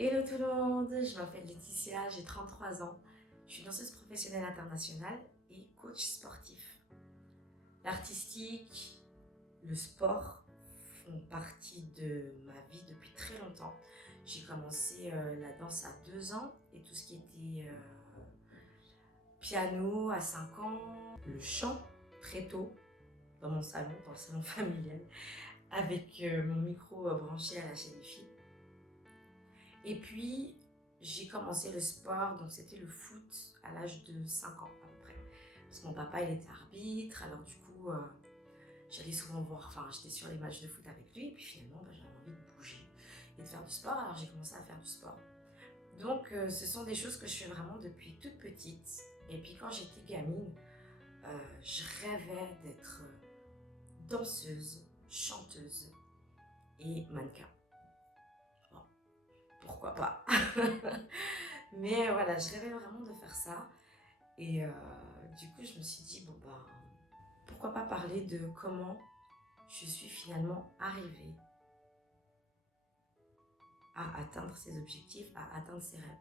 Hello tout le monde, je m'appelle Laetitia, j'ai 33 ans. Je suis danseuse professionnelle internationale et coach sportif. L'artistique, le sport font partie de ma vie depuis très longtemps. J'ai commencé la danse à 2 ans et tout ce qui était piano à 5 ans, le chant très tôt dans le salon familial, avec mon micro branché à la chaîne des filles. Et puis, j'ai commencé le sport, donc c'était le foot à l'âge de 5 ans à peu près. Parce que mon papa, il était arbitre, alors du coup, j'allais souvent voir, j'étais sur les matchs de foot avec lui, et puis finalement, j'avais envie de bouger et de faire du sport, alors j'ai commencé à faire du sport. Donc, ce sont des choses que je fais vraiment depuis toute petite. Et puis quand j'étais gamine, je rêvais d'être danseuse, chanteuse et mannequin. Bon, pourquoi pas. Mais voilà, je rêvais vraiment de faire ça. Et du coup, je me suis dit, pourquoi pas parler de comment je suis finalement arrivée à atteindre ses objectifs, à atteindre ses rêves.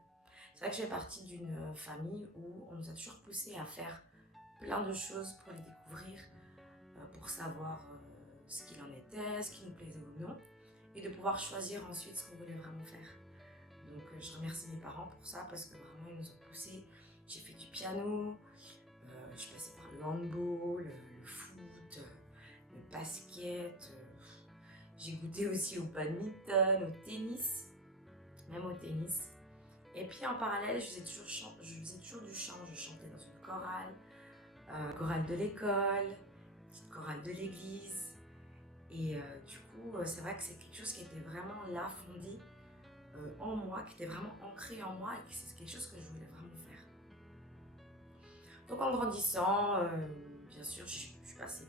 C'est vrai que je fais partie d'une famille où on nous a toujours poussé à faire plein de choses pour les découvrir, pour savoir ce qu'il en était, ce qui nous plaisait ou non, et de pouvoir choisir ensuite ce qu'on voulait vraiment faire. Donc je remercie mes parents pour ça parce que vraiment ils nous ont poussés. J'ai fait du piano, je suis passée par le handball, le foot, le basket. J'ai goûté aussi au badminton, au tennis, même au tennis. Et puis en parallèle, je faisais toujours du chant. Je chantais dans une chorale, chorale de l'école, petite chorale de l'église. Et du coup, c'est vrai que c'est quelque chose qui était vraiment là, fondé en moi, qui était vraiment ancré en moi et que c'est quelque chose que je voulais vraiment faire. Donc en grandissant, bien sûr, je suis passée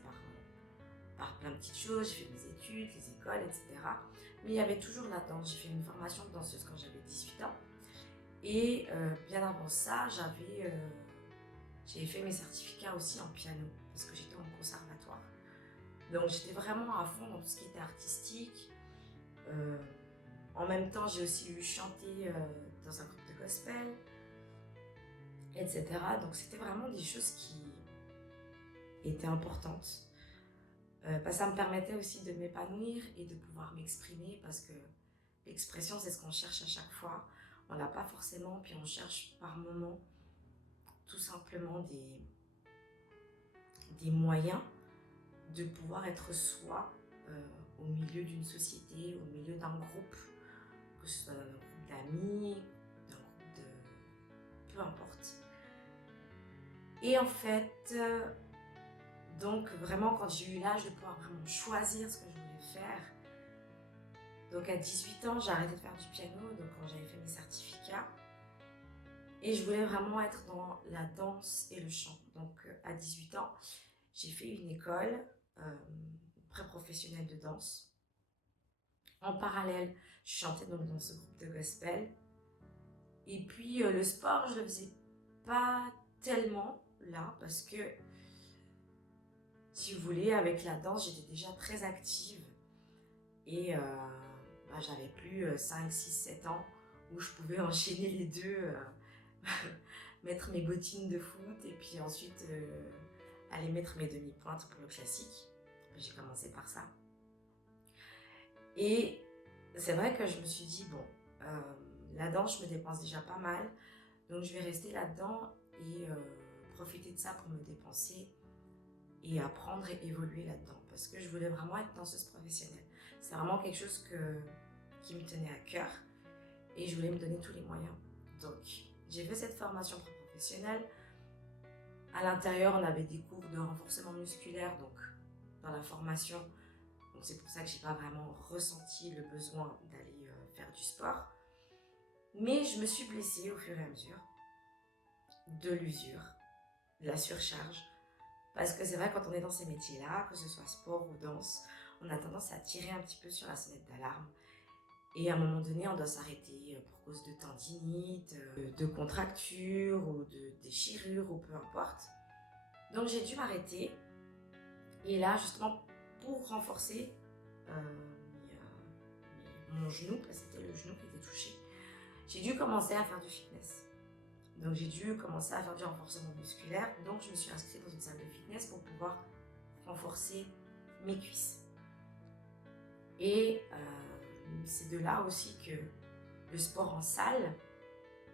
par plein de petites choses, j'ai fait mes études, les écoles, etc. Mais il y avait toujours la danse. J'ai fait une formation de danseuse quand j'avais 18 ans. Et bien avant ça, j'avais fait mes certificats aussi en piano parce que j'étais en conservatoire. Donc j'étais vraiment à fond dans tout ce qui était artistique. En même temps, j'ai aussi eu chanter dans un groupe de gospel, etc. Donc c'était vraiment des choses qui étaient importantes. Ça me permettait aussi de m'épanouir et de pouvoir m'exprimer parce que l'expression, c'est ce qu'on cherche à chaque fois. On l'a pas forcément, puis on cherche par moments tout simplement des moyens de pouvoir être soi au milieu d'une société, au milieu d'un groupe, que ce soit d'un groupe d'amis, d'un groupe de... peu importe. Et en fait, donc vraiment quand j'ai eu l'âge de pouvoir vraiment choisir ce que je voulais faire, donc à 18 ans, j'ai arrêté de faire du piano, donc quand j'avais fait mes certificats, et je voulais vraiment être dans la danse et le chant. Donc à 18 ans, j'ai fait une école pré-professionnelle de danse. En parallèle, je chantais donc dans ce groupe de gospel. Et puis le sport, je le faisais pas tellement là parce que, si vous voulez, avec la danse, j'étais déjà très active. Et j'avais plus 5, 6, 7 ans où je pouvais enchaîner les deux, mettre mes bottines de foot et puis ensuite aller mettre mes demi-pointes pour le classique. J'ai commencé par ça. Et c'est vrai que je me suis dit, la danse, je me dépense déjà pas mal, donc je vais rester là-dedans et profiter de ça pour me dépenser et apprendre et évoluer là-dedans parce que je voulais vraiment être danseuse professionnelle. C'est vraiment quelque chose qui me tenait à cœur et je voulais me donner tous les moyens. Donc j'ai fait cette formation professionnelle. À l'intérieur, on avait des cours de renforcement musculaire, donc dans la formation. Donc c'est pour ça que j'ai pas vraiment ressenti le besoin d'aller faire du sport. Mais je me suis blessée au fur et à mesure de l'usure, de la surcharge. Parce que c'est vrai, quand on est dans ces métiers-là, que ce soit sport ou danse, on a tendance à tirer un petit peu sur la sonnette d'alarme. Et à un moment donné, on doit s'arrêter pour cause de tendinite, de contractures ou de déchirures ou peu importe. Donc j'ai dû m'arrêter. Et là, justement, pour renforcer mon genou, parce que c'était le genou qui était touché, j'ai dû commencer à faire du fitness. Donc j'ai dû commencer à faire du renforcement musculaire. Donc je me suis inscrite dans une salle de fitness pour pouvoir renforcer mes cuisses. Et c'est de là aussi que le sport en salle,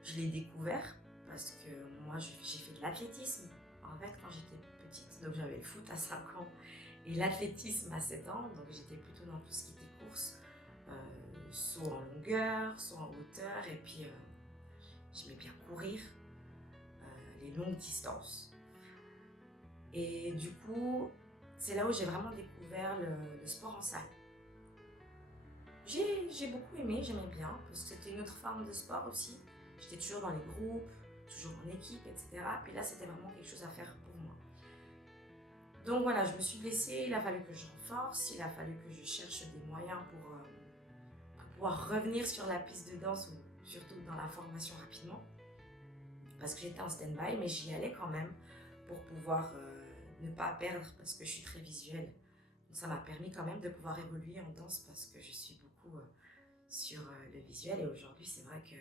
je l'ai découvert parce que moi j'ai fait de l'athlétisme en fait quand j'étais petite. Donc j'avais le foot à 5 ans et l'athlétisme à 7 ans. Donc j'étais plutôt dans tout ce qui était course, saut en longueur, saut en hauteur. Et puis j'aimais bien courir, les longues distances. Et du coup, c'est là où j'ai vraiment découvert le sport en salle. J'ai beaucoup aimé, j'aimais bien, parce que c'était une autre forme de sport aussi. J'étais toujours dans les groupes, toujours en équipe, etc. Puis là, c'était vraiment quelque chose à faire pour moi. Donc voilà, je me suis blessée, il a fallu que je renforce, il a fallu que je cherche des moyens pour pouvoir revenir sur la piste de danse, ou surtout dans la formation rapidement. Parce que j'étais en stand-by, mais j'y allais quand même pour pouvoir ne pas perdre, parce que je suis très visuelle. Donc ça m'a permis quand même de pouvoir évoluer en danse, parce que je suis beaucoup sur le visuel. Et aujourd'hui, c'est vrai que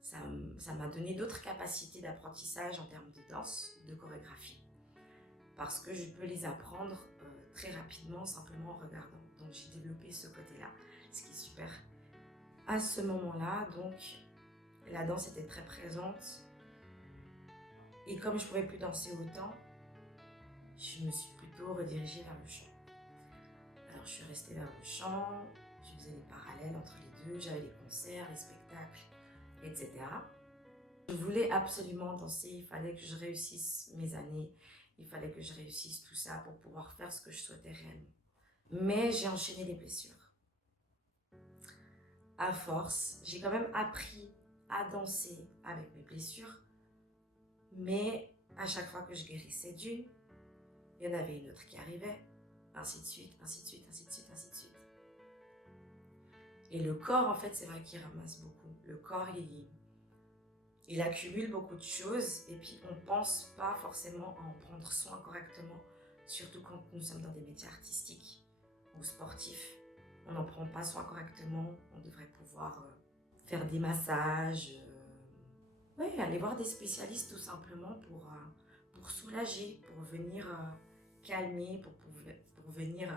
ça m'a donné d'autres capacités d'apprentissage en termes de danse, de chorégraphie, parce que je peux les apprendre très rapidement, simplement en regardant. Donc j'ai développé ce côté-là, ce qui est super. À ce moment-là, donc, la danse était très présente. Et comme je ne pouvais plus danser autant, je me suis plutôt redirigée vers le chant. Alors je suis restée vers le chant, je faisais les parallèles entre les deux, j'avais les concerts, les spectacles, etc. Je voulais absolument danser, il fallait que je réussisse mes années, il fallait que je réussisse tout ça pour pouvoir faire ce que je souhaitais réellement. Mais j'ai enchaîné les blessures. À force, j'ai quand même appris à danser avec mes blessures, mais à chaque fois que je guérissais d'une, il y en avait une autre qui arrivait, ainsi de suite, ainsi de suite, ainsi de suite, ainsi de suite. Et le corps, en fait, c'est vrai qu'il ramasse beaucoup. Le corps, il accumule beaucoup de choses, et puis on ne pense pas forcément à en prendre soin correctement, surtout quand nous sommes dans des métiers artistiques ou sportifs. On n'en prend pas soin correctement, on devrait pouvoir faire des massages, aller voir des spécialistes tout simplement pour soulager, pour venir calmer, pour venir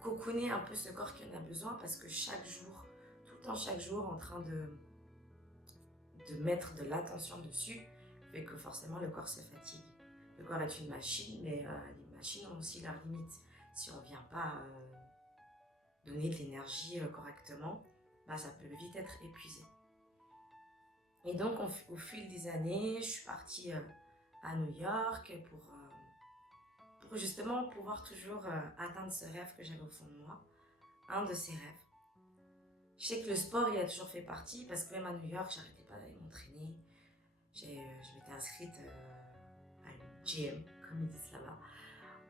cocooner un peu ce corps qui en a besoin, parce que chaque jour, tout le temps, chaque jour, en train de mettre de l'attention dessus, fait que forcément le corps se fatigue. Le corps est une machine, mais les machines ont aussi leurs limites. Si on ne vient pas donner de l'énergie correctement, ça peut vite être épuisé. Et donc au fil des années, je suis partie à New York pour justement pouvoir toujours atteindre ce rêve que j'avais au fond de moi, un de ces rêves. Je sais que le sport, il a toujours fait partie, parce que même à New York, j'arrêtais pas d'aller m'entraîner. Je m'étais inscrite à une gym, comme ils disent là-bas,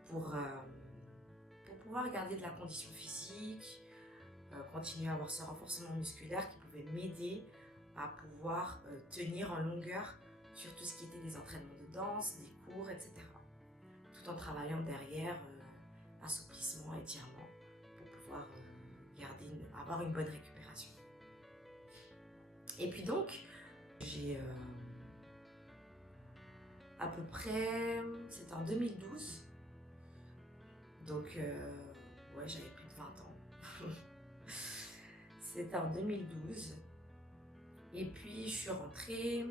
pour pouvoir garder de la condition physique, continuer à avoir ce renforcement musculaire qui pouvait m'aider à pouvoir tenir en longueur sur tout ce qui était des entraînements de danse, des cours, etc. Tout en travaillant derrière assouplissement, étirement, pour pouvoir avoir une bonne récupération. Et puis donc, j'ai à peu près, c'était en 2012, donc j'avais plus de 20 ans. C'était en 2012. Et puis je suis rentrée,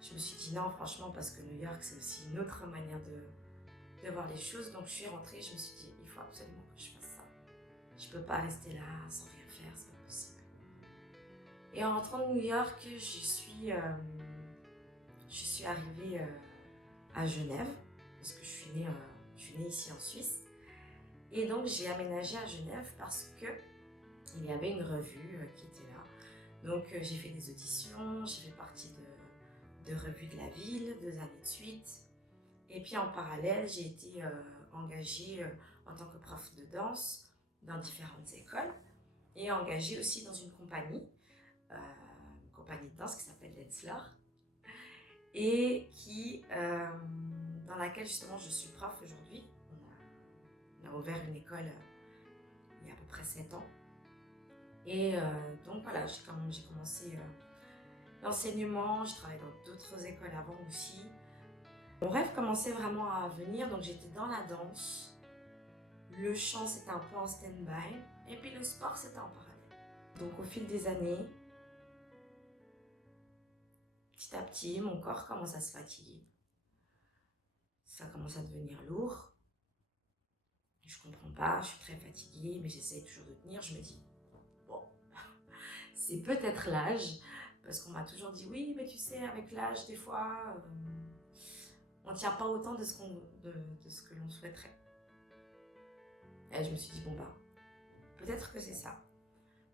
je me suis dit non franchement, parce que New York c'est aussi une autre manière de voir les choses. Donc je suis rentrée, je me suis dit il faut absolument que je fasse ça. Je peux pas rester là sans rien faire, c'est pas possible. Et en rentrant de New York, je suis arrivée à Genève, parce que je suis née ici en Suisse. Et donc j'ai aménagé à Genève parce que il y avait une revue qui était là. Donc j'ai fait des auditions, j'ai fait partie de revues de la ville 2 années de suite. Et puis en parallèle, j'ai été engagée en tant que prof de danse dans différentes écoles, et engagée aussi dans une compagnie de danse qui s'appelle Denzler, et dans laquelle justement je suis prof aujourd'hui. On a ouvert une école il y a à peu près 7 ans. Et donc voilà, j'ai commencé l'enseignement, je travaillais dans d'autres écoles avant aussi. Mon rêve commençait vraiment à venir, donc j'étais dans la danse. Le chant, c'était un peu en stand-by. Et puis le sport, c'était en parallèle. Donc au fil des années, petit à petit, mon corps commence à se fatiguer. Ça commence à devenir lourd. Je comprends pas, je suis très fatiguée, mais j'essaye toujours de tenir. Je me dis, bon, c'est peut-être l'âge, parce qu'on m'a toujours dit, oui, mais tu sais, avec l'âge, des fois, on ne tient pas autant de ce que l'on souhaiterait. Et je me suis dit, bon bah, peut-être que c'est ça.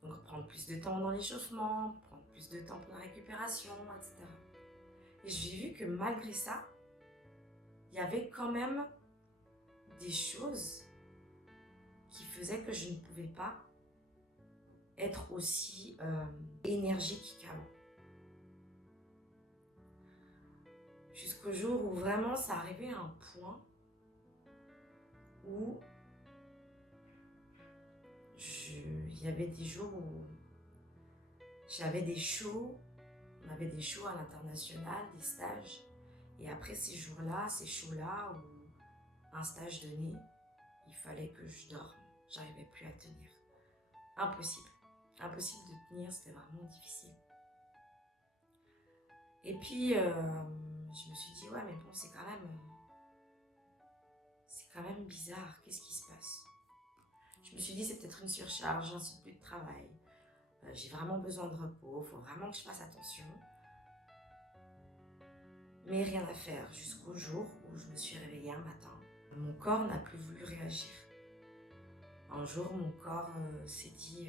Donc prendre plus de temps dans l'échauffement, prendre plus de temps pour la récupération, etc. Et j'ai vu que malgré ça, il y avait quand même des choses qui faisaient que je ne pouvais pas être aussi énergique qu'avant. Jusqu'au jour où vraiment ça arrivait à un point où il y avait des jours où j'avais des shows, on avait des shows à l'international, des stages. Et après ces jours-là, ces shows-là, ou un stage donné, il fallait que je dorme. J'arrivais plus à tenir. Impossible. Impossible de tenir, c'était vraiment difficile. Et puis, je me suis dit, ouais, mais bon, c'est quand même bizarre. Qu'est-ce qui se passe? Je me suis dit, c'est peut-être une surcharge, j'ai un site plus de travail. J'ai vraiment besoin de repos, il faut vraiment que je fasse attention. Mais rien à faire jusqu'au jour où je me suis réveillée un matin. Mon corps n'a plus voulu réagir. Un jour, mon corps s'est dit,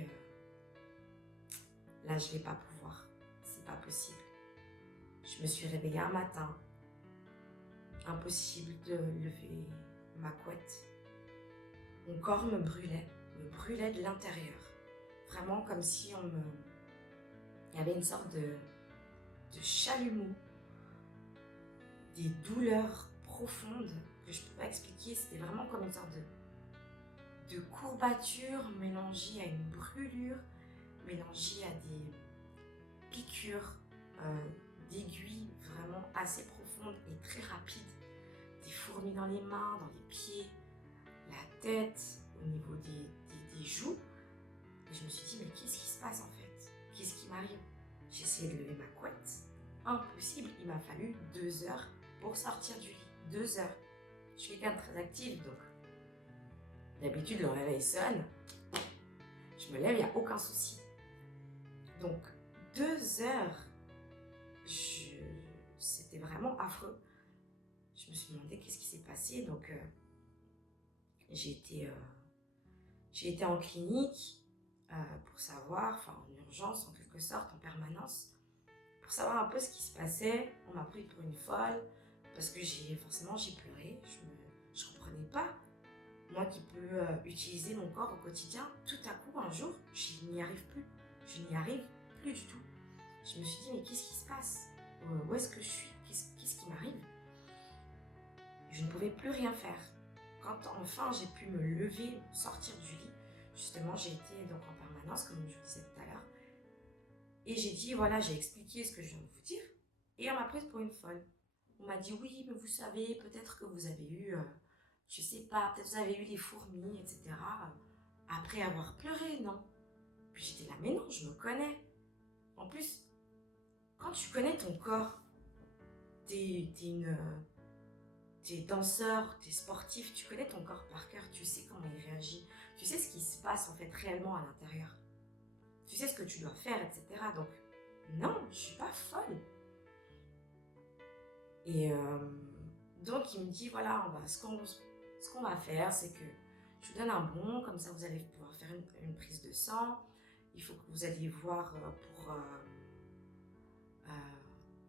là, je ne vais pas pouvoir, c'est pas possible. Je me suis réveillée un matin, impossible de lever ma couette. Mon corps me brûlait de l'intérieur. Vraiment comme si il y avait une sorte de chalumeau, des douleurs profondes que je ne peux pas expliquer. C'était vraiment comme une sorte de courbature mélangée à une brûlure, mélangée à des piqûres d'aiguilles vraiment assez profondes et très rapides. Des fourmis dans les mains, dans les pieds, la tête, au niveau des joues. Et je me suis dit, mais qu'est-ce qui se passe en fait? Qu'est-ce qui m'arrive? J'ai essayé de lever ma couette. Impossible, il m'a fallu 2 heures pour sortir du lit. 2 heures. Je suis quelqu'un de très active, donc d'habitude le réveil sonne. Je me lève, il n'y a aucun souci. Donc 2 heures, c'était vraiment affreux. Je me suis demandé qu'est-ce qui s'est passé. Donc j'ai été en clinique pour savoir, enfin en urgence en quelque sorte, en permanence, pour savoir un peu ce qui se passait. On m'a pris pour une folle parce que forcément j'ai pleuré. Je ne comprenais pas. Moi qui peux utiliser mon corps au quotidien, tout à coup un jour, je n'y arrive plus. Je n'y arrive plus du tout. Je me suis dit, mais qu'est-ce qui se passe? Où est-ce que je suis? Qu'est-ce qui m'arrive? Je ne pouvais plus rien faire. Quand enfin j'ai pu me lever, sortir du lit, justement j'ai été donc en permanence, comme je vous disais tout à l'heure, et j'ai dit, voilà, j'ai expliqué ce que je viens de vous dire, et on m'a prise pour une folle. On m'a dit, oui, mais vous savez, peut-être que vous avez eu, je sais pas, peut-être vous avez eu des fourmis, etc. Après avoir pleuré, non. Puis j'étais là, mais non, je me connais. En plus, quand tu connais ton corps, t'es danseur, t'es sportif, tu connais ton corps par cœur, tu sais comment il réagit, tu sais ce qui se passe en fait réellement à l'intérieur. Tu sais ce que tu dois faire, etc. Donc, non, je suis pas folle. Et donc, il me dit, voilà, ce qu'on va faire, c'est que je vous donne un bon, comme ça vous allez pouvoir faire une prise de sang. Il faut que vous alliez voir pour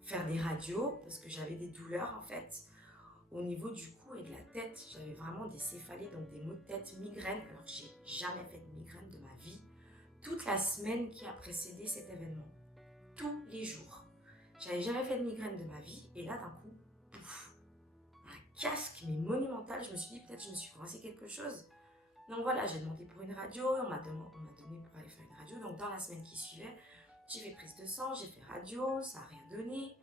faire des radios, parce que j'avais des douleurs en fait au niveau du cou et de la tête. J'avais vraiment des céphalées, donc des maux de tête, migraines, alors que j'ai jamais fait de migraine de ma vie. Toute la semaine qui a précédé cet événement, tous les jours. J'avais jamais fait de migraine de ma vie, et là d'un coup, pouf, un casque mais monumental. Je me suis dit, peut-être je me suis coincé quelque chose. Donc voilà, j'ai demandé pour une radio, on m'a donné pour aller faire une radio. Donc dans la semaine qui suivait, j'ai fait prise de sang, j'ai fait radio, ça n'a rien donné.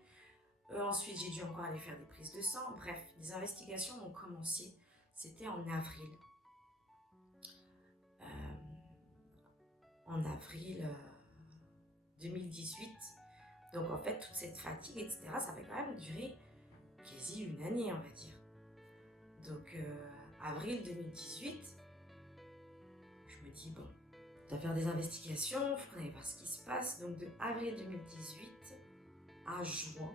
Ensuite, j'ai dû encore aller faire des prises de sang. Bref, les investigations ont commencé. C'était en avril. En avril 2018. Donc en fait, toute cette fatigue, etc., ça avait quand même duré quasi une année, on va dire. Donc avril 2018, je me dis, bon, on doit faire des investigations, il faut qu'on aille voir ce qui se passe. Donc de avril 2018 à juin,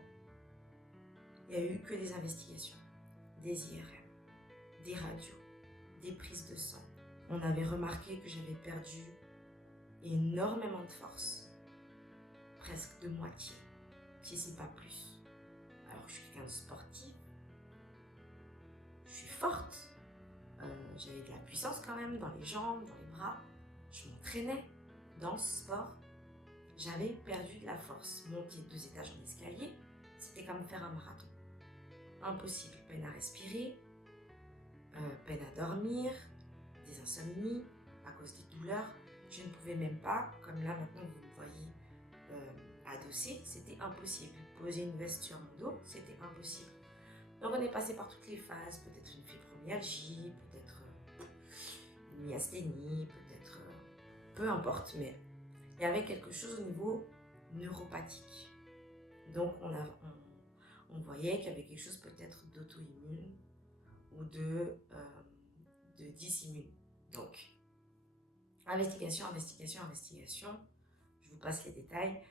il n'y a eu que des investigations, des IRM, des radios, des prises de sang. On avait remarqué que j'avais perdu énormément de force, presque de moitié, si c'est pas plus. Alors je suis quelqu'un de sportif, je suis forte, j'avais de la puissance quand même dans les jambes, dans les bras, je m'entraînais dans ce sport, j'avais perdu de la force. Monter 2 étages en escalier, c'était comme faire un marathon. Impossible, peine à respirer, peine à dormir, des insomnies à cause des douleurs. Je ne pouvais même pas, comme là maintenant vous me voyez adossée, c'était impossible. Poser une veste sur mon dos, c'était impossible. Donc on est passé par toutes les phases, peut-être une fibromyalgie, peut-être une myasthénie, peut-être peu importe, mais il y avait quelque chose au niveau neuropathique. Donc on voyait qu'il y avait quelque chose peut-être d'auto-immune ou de dysimmune. Donc, investigation. Je vous passe les détails.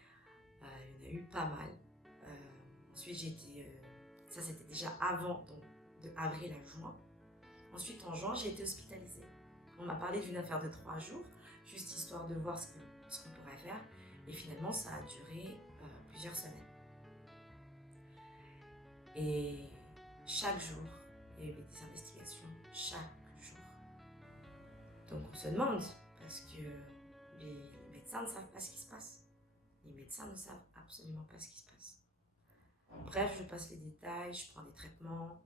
Il y en a eu pas mal. Ensuite, ça c'était déjà avant, donc de avril à juin. Ensuite, en juin, j'ai été hospitalisée. On m'a parlé d'une affaire de 3 jours, juste histoire de voir ce qu'on pourrait faire. Et finalement, ça a duré plusieurs semaines. Et chaque jour, il y avait des investigations, chaque jour. Donc on se demande, parce que les médecins ne savent pas ce qui se passe. Les médecins ne savent absolument pas ce qui se passe. Bref, je passe les détails, je prends des traitements.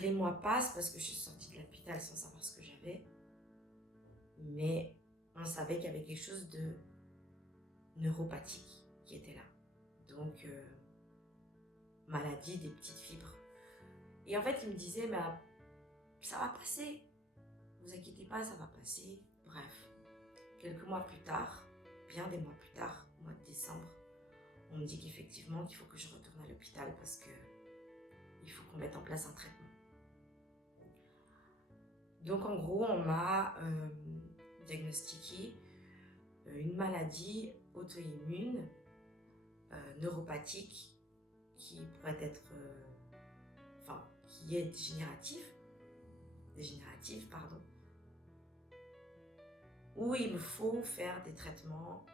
Les mois passent parce que je suis sortie de l'hôpital sans savoir ce que j'avais. Mais on savait qu'il y avait quelque chose de neuropathique qui était là. Donc, maladie des petites fibres. Et en fait, il me disait, bah, ça va passer. Ne vous inquiétez pas, ça va passer. Bref, quelques mois plus tard, bien des mois plus tard, au mois de décembre, on me dit qu'effectivement, qu'il faut que je retourne à l'hôpital parce que il faut qu'on mette en place un traitement. Donc, en gros, on m'a diagnostiqué une maladie auto-immune neuropathique qui pourrait être, qui est dégénérative, où il me faut faire des traitements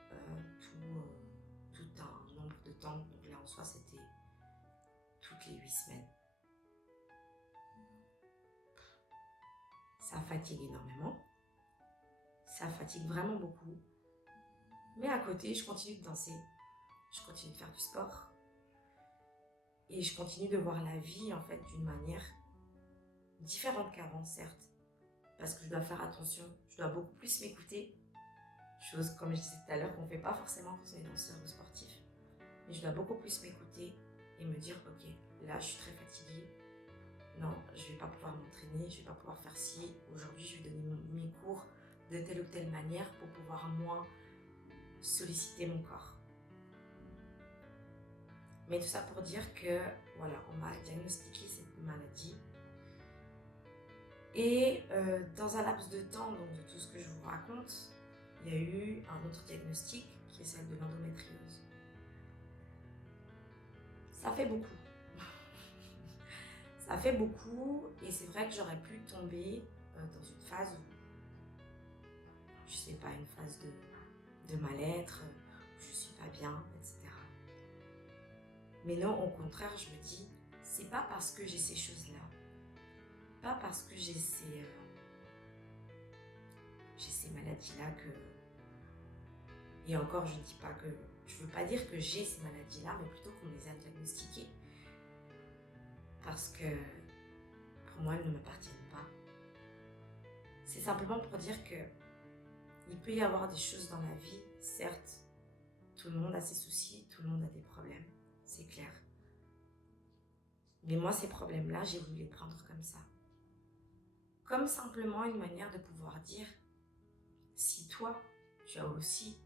tout un nombre de temps. Donc là, en soi, c'était toutes les 8 semaines. Ça fatigue énormément. Ça fatigue vraiment beaucoup. Mais à côté, je continue de danser. Je continue de faire du sport. Et je continue de voir la vie, en fait, d'une manière différente qu'avant, certes. Parce que je dois faire attention. Je dois beaucoup plus m'écouter. Chose, comme je disais tout à l'heure, qu'on ne fait pas forcément quand on est danseur ou sportif. Mais je dois beaucoup plus m'écouter et me dire, ok, là, je suis très fatiguée. Non, je ne vais pas pouvoir m'entraîner, je ne vais pas pouvoir faire ci. Aujourd'hui, je vais donner mes cours de telle ou telle manière pour pouvoir moins solliciter mon corps. Mais tout ça pour dire que, voilà, on m'a diagnostiqué cette maladie. Et dans un laps de temps, donc de tout ce que je vous raconte, il y a eu un autre diagnostic qui est celle de l'endométriose. Ça fait beaucoup. Ça fait beaucoup et c'est vrai que j'aurais pu tomber dans une phase où, je sais pas, une phase de mal-être, où je suis pas bien, etc. Mais non, au contraire, je me dis, c'est pas parce que j'ai ces choses-là, pas parce que j'ai ces maladies-là que... Et encore, je ne dis pas que... Je veux pas dire que j'ai ces maladies-là, mais plutôt qu'on les a diagnostiquées. Parce que, pour moi, elles ne m'appartiennent pas. C'est simplement pour dire que il peut y avoir des choses dans la vie, certes, tout le monde a ses soucis, tout le monde a des problèmes, c'est clair. Mais moi, ces problèmes-là, j'ai voulu les prendre comme ça. Comme simplement une manière de pouvoir dire, si toi, tu as aussi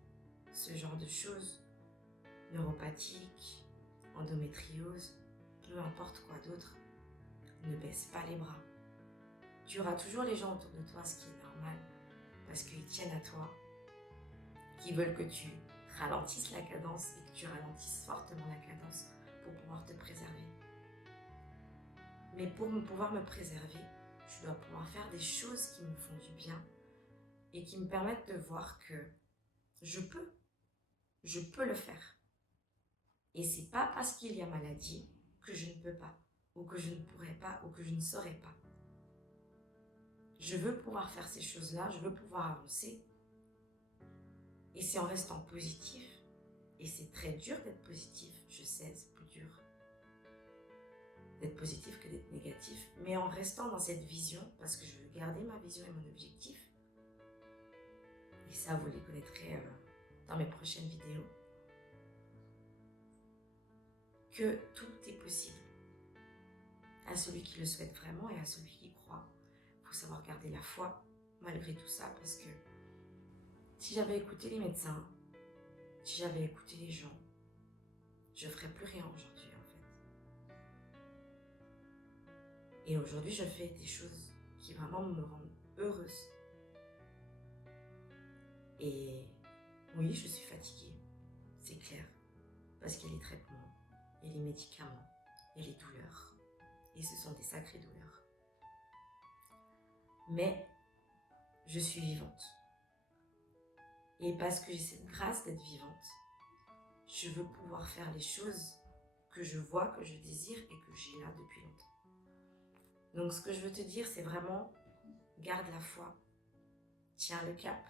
ce genre de choses, neuropathique, endométriose, peu importe quoi d'autre, ne baisse pas les bras. Tu auras toujours les gens autour de toi, ce qui est normal, parce qu'ils tiennent à toi, qui veulent que tu ralentisses la cadence et que tu ralentisses fortement la cadence pour pouvoir te préserver. Mais pour pouvoir me préserver, je dois pouvoir faire des choses qui me font du bien et qui me permettent de voir que je peux le faire. Et c'est pas parce qu'il y a maladie que je ne peux pas, ou que je ne pourrais pas, ou que je ne saurais pas. Je veux pouvoir faire ces choses-là, je veux pouvoir avancer. Et c'est en restant positif, et c'est très dur d'être positif, je sais, c'est plus dur d'être positif que d'être négatif, mais en restant dans cette vision, parce que je veux garder ma vision et mon objectif, et ça vous les connaîtrez dans mes prochaines vidéos, que tout est possible à celui qui le souhaite vraiment et à celui qui croit. Il faut savoir garder la foi malgré tout ça, parce que si j'avais écouté les médecins, si j'avais écouté les gens, je ne ferais plus rien aujourd'hui en fait. Et aujourd'hui, je fais des choses qui vraiment me rendent heureuse. Et oui, je suis fatiguée, c'est clair, parce qu'il y a les traitements, il y a les médicaments, il y a les douleurs. Et ce sont des sacrées douleurs. Mais je suis vivante. Et parce que j'ai cette grâce d'être vivante, je veux pouvoir faire les choses que je vois, que je désire et que j'ai là depuis longtemps. Donc ce que je veux te dire, c'est vraiment, garde la foi, tiens le cap,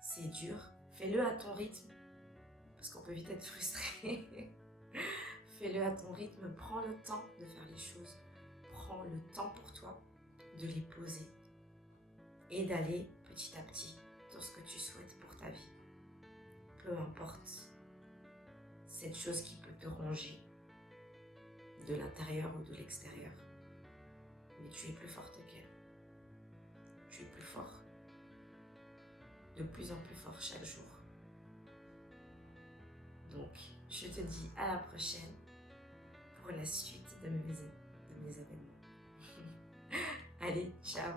c'est dur, fais-le à ton rythme, parce qu'on peut vite être frustré. Fais-le à ton rythme, prends le temps de faire les choses, prends le temps pour toi de les poser et d'aller petit à petit dans ce que tu souhaites pour ta vie. Peu importe cette chose qui peut te ronger de l'intérieur ou de l'extérieur, mais tu es plus forte qu'elle. Tu es plus fort, de plus en plus fort chaque jour. Donc, je te dis à la prochaine pour la suite de mes événements. Allez, ciao!